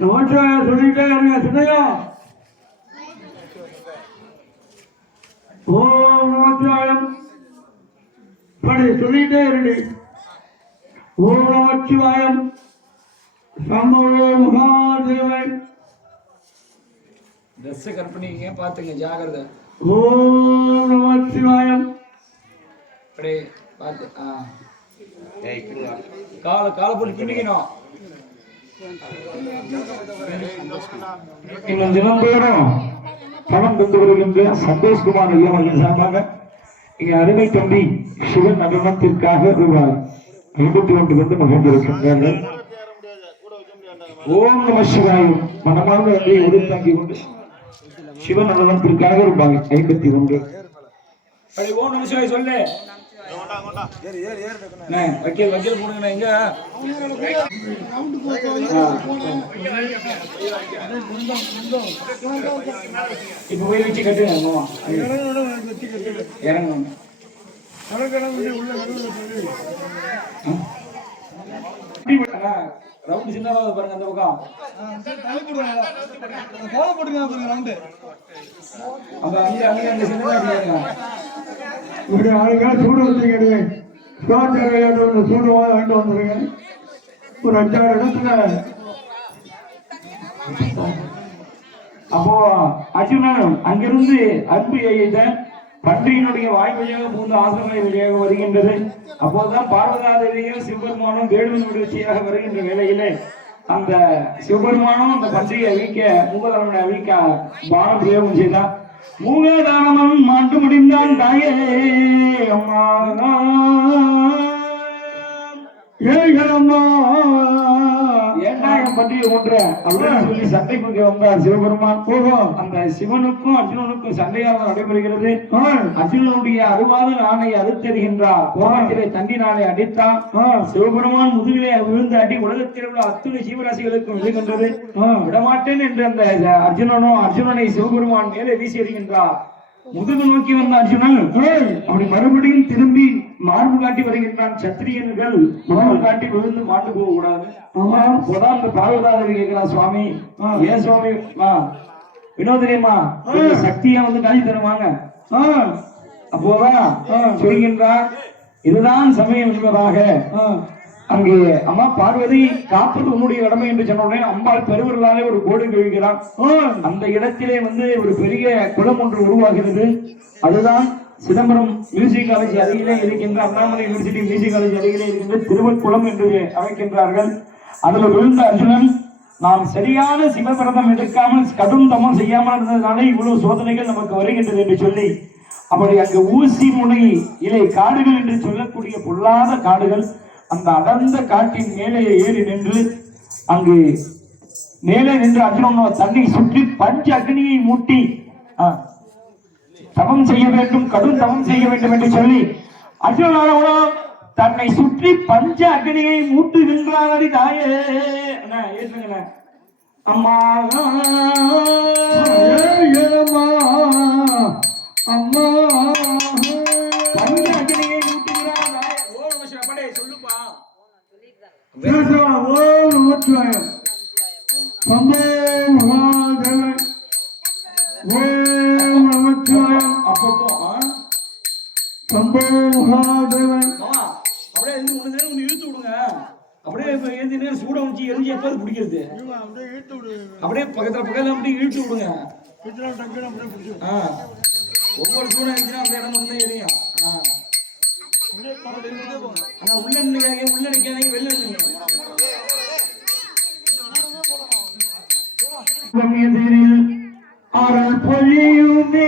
நமச்சிவாயம் சொல்லிட்டே இருங்க சின்னையா ஓம் நமச்சிவாயம் படி சொல்லிட்டே இருடி ஓம் நமச்சிவாயம் சம்போ மகாதேவன். ட்ரெஸ் கட் பண்ணிக்கங்க பாத்துங்க ஜாகிரதை ஓம் நமச்சிவாயம் அப்படியே பார்த்து ஆ. காலை காலை போட்டு பிடிக்கணும் நீங்கள் தினந்தோறும் பணம் தந்து வருகின்ற சந்தோஷ்குமார் ஐயா அவர்கள் சார்பாக இங்கே அருமை தம்பி சிவன் நடனத்திற்காக ரூபாய் ஐம்பத்தி ஒன்று வந்து மகிழ்ந்திருக்கின்றார்கள். ஓம் நம சிவாயம் மனமார்ந்த வந்து எதிர்த்தாங்கி கொண்டு சிவன் நடனத்திற்காக ரூபாய் ஐம்பத்தி ஒன்று. சொல்லு. வக்கீல் வக்கீல் போடுங்கண்ணே எங்க இப்ப போய் வச்சு கட்டுங்க இறங்கணும் அண்ணா, ரவுண்டு சின்னதாக பாருங்க அந்த பக்கம். அந்த அங்கே அங்கே அந்த சின்னதாக இப்படி ஆளுங்க சூடு வச்சுக்கிடு சோறு விளையாட்டு ஒன்று சூடு வாங்கிட்டு வந்துருங்க ஒரு அஞ்சாறு இடத்துல. அப்போ அர்ஜுனன் அங்கிருந்து அன்பு எய்த பன்றியினுடைய வாய் வழியாக பூந்த ஆசிரமை வழியாக வருகின்றது? அப்போதுதான் பார்வதாதேவியும் சிவபெருமானும் வேடுவின் விடுச்சியாக வருகின்ற வேளையிலே அந்த சிவபெருமானும் அந்த பன்றியை அழிக்க மூகதரமனை அழிக்க பானம் பிரயோகம் செய்தான் மூகதானமன் மாட்டு முடிந்தான் தாயே. கொன்ற அப்படின்னு சொல்லி சண்டை கொண்டு வந்தார். சிவபெருமான் அந்த சிவனுக்கும் அர்ஜுனனுக்கும் சண்டையாக நடைபெறுகிறது. அர்ஜுனனுடைய அருவாத நாணை அறுத்தெறிகின்றார். கோபத்திலே தண்டி நாளை அடித்தான் சிவபெருமான் முதுகிலே விழுந்து அடி உலகத்தில் உள்ள அத்துணை ஜீவராசிகளுக்கும் விழுகின்றது விடமாட்டேன் என்று அந்த அர்ஜுனனும் அர்ஜுனனை சிவபெருமான் மேலே வீசி எறிகின்றார். முதுகு நோக்கி வந்த அர்ஜுனன் அப்படி மறுபடியும் திரும்பி மார்பு காட்டி வருகின்றான் சத்திரியன்கள் மார்பு காட்டி விழுந்து மாட்டு போக கூடாது ஆமா அந்த பார்வதாதேவி கேட்கிறா சுவாமி ஏன் சுவாமி வினோதனியம்மா சக்தியா வந்து காட்சி தருவாங்க. அப்போதான் சொல்கின்றார் இதுதான் சமயம் என்பதாக அங்கே அம்மா பார்வதி காப்பது உன்னுடைய கடமை என்று சொன்ன உடனே அம்பாள் பெருவர்களாலே ஒரு கோடு கழிக்கிறான் அந்த இடத்திலே வந்து ஒரு பெரிய குளம் ஒன்று உருவாகிறது. அதுதான் சிதம்பரம் மியூசிக் காலேஜ் அருகிலே இருக்கின்ற அண்ணாமலை யூனிவர்சிட்டி மியூசிக் காலேஜ் அருகிலே இருக்கின்ற திருவக்குளம் என்று அழைக்கின்றார்கள். அதுல விழுந்த அர்ஜுனன் நாம் சரியான சிவபிரதம் எடுக்காமல் கடும் தமம் செய்யாமல் இருந்ததுனால இவ்வளவு சோதனைகள் நமக்கு வருகின்றது என்று சொல்லி அப்படி அங்கு ஊசி முனை இலை காடுகள் என்று சொல்லக்கூடிய பொல்லாத காடுகள் அந்த அடர்ந்த காட்டின் மேலே ஏறி நின்று அங்கு மேலே நின்று அர்ஜுனன் தன்னை சுற்றி பஞ்ச அக்னியை மூட்டி ஆ, தவம் செய்ய வேண்டும் கடும் தவம் செய்ய வேண்டும் என்று சொல்லி அர்ஜுனனோட தன்னை சுற்றி பஞ்ச அக்னியை மூட்டுகின்றாரடி தாயே. அண்ணா, அம்மா அம்மா. கேசவா ஓம் நமச்சிவாயம் சம்போ மகாதேவன் ஓம் நமச்சிவாயம் அப்பப்போ? சம்போ மகாதேவன் அப்படியே ஒண்ணு நேரம் ஒண்ணு இழுத்து விடுங்க அப்படியே இப்ப ஏந்தி நேரம் சூட வச்சு எரிஞ்சு பிடிக்கிறது அப்படியே பக்கத்துல பக்கத்துல அப்படியே இழுத்து விடுங்க. ஒவ்வொரு சூடம் இருந்துச்சுன்னா அந்த இடம் மட்டும் தான் எரியும் ஆ. ஆனா உள்ள நிக்காதீங்க உள்ள நிக்காதீங்க வெளில நில்லுங்க எதிரில் பொழியுமே.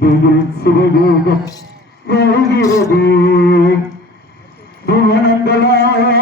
சிந்தையில் சிவயோகம் வருகிறது புவனங்களாக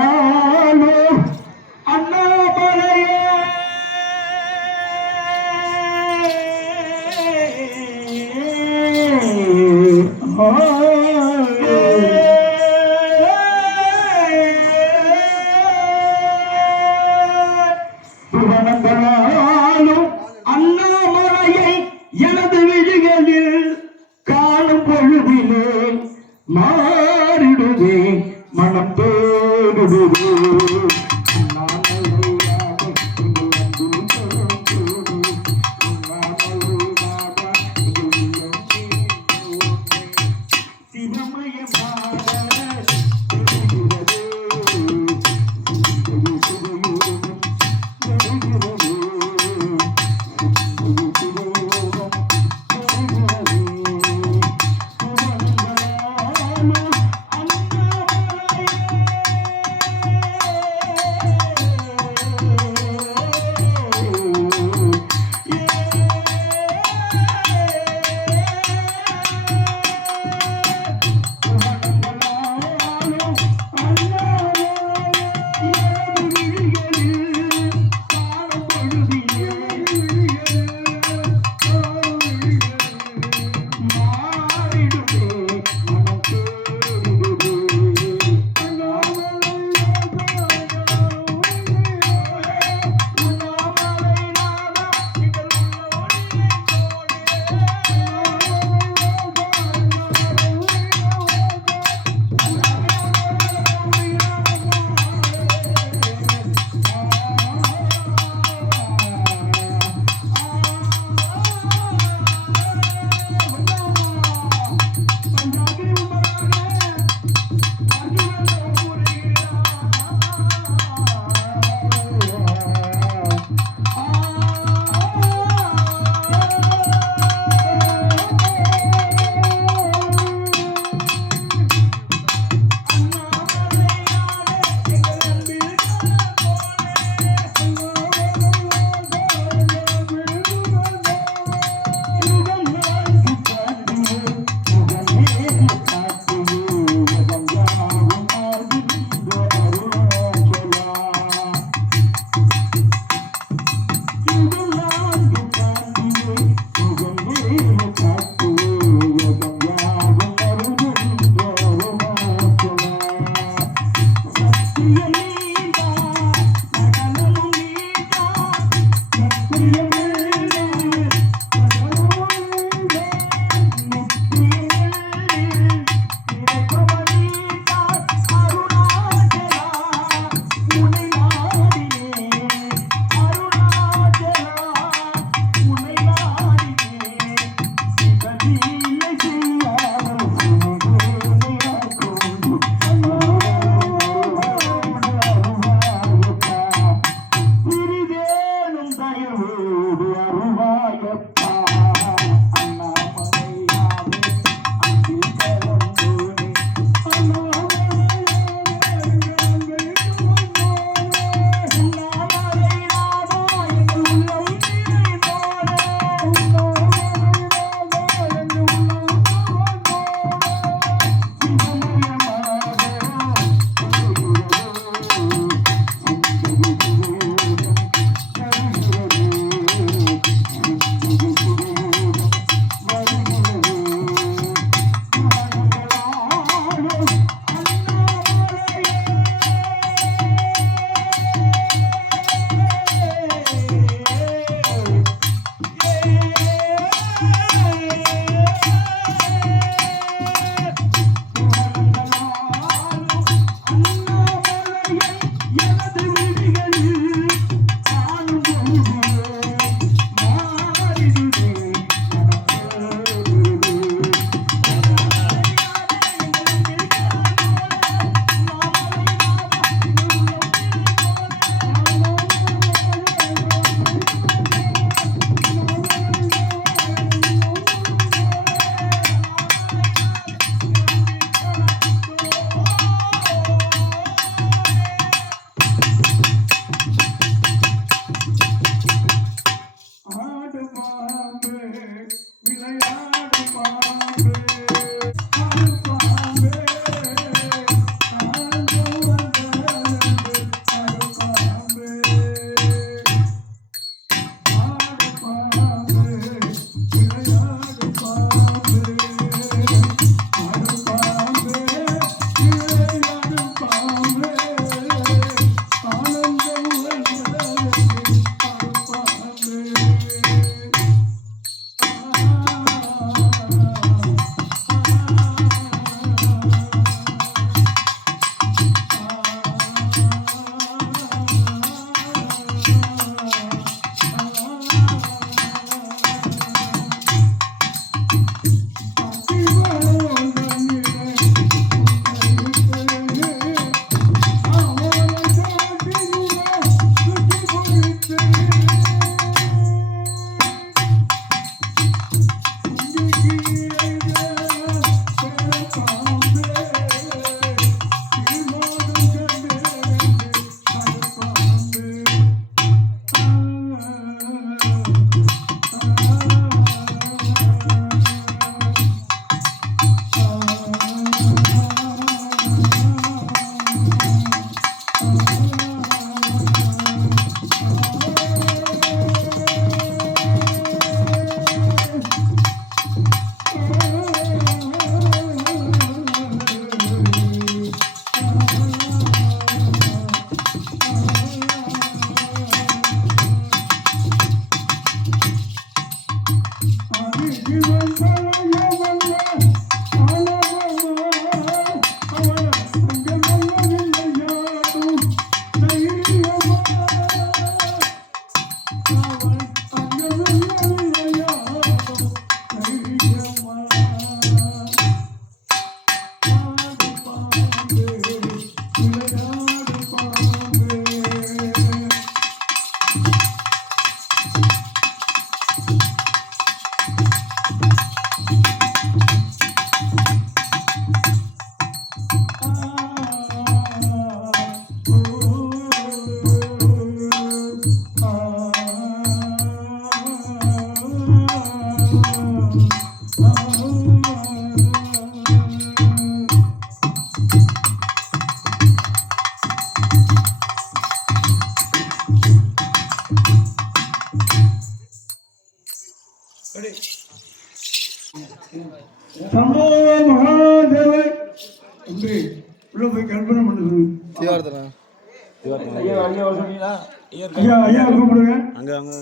ஐயா ஐயா கூப்பிடுங்க. அங்க அங்க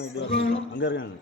அங்க இருக்காங்க.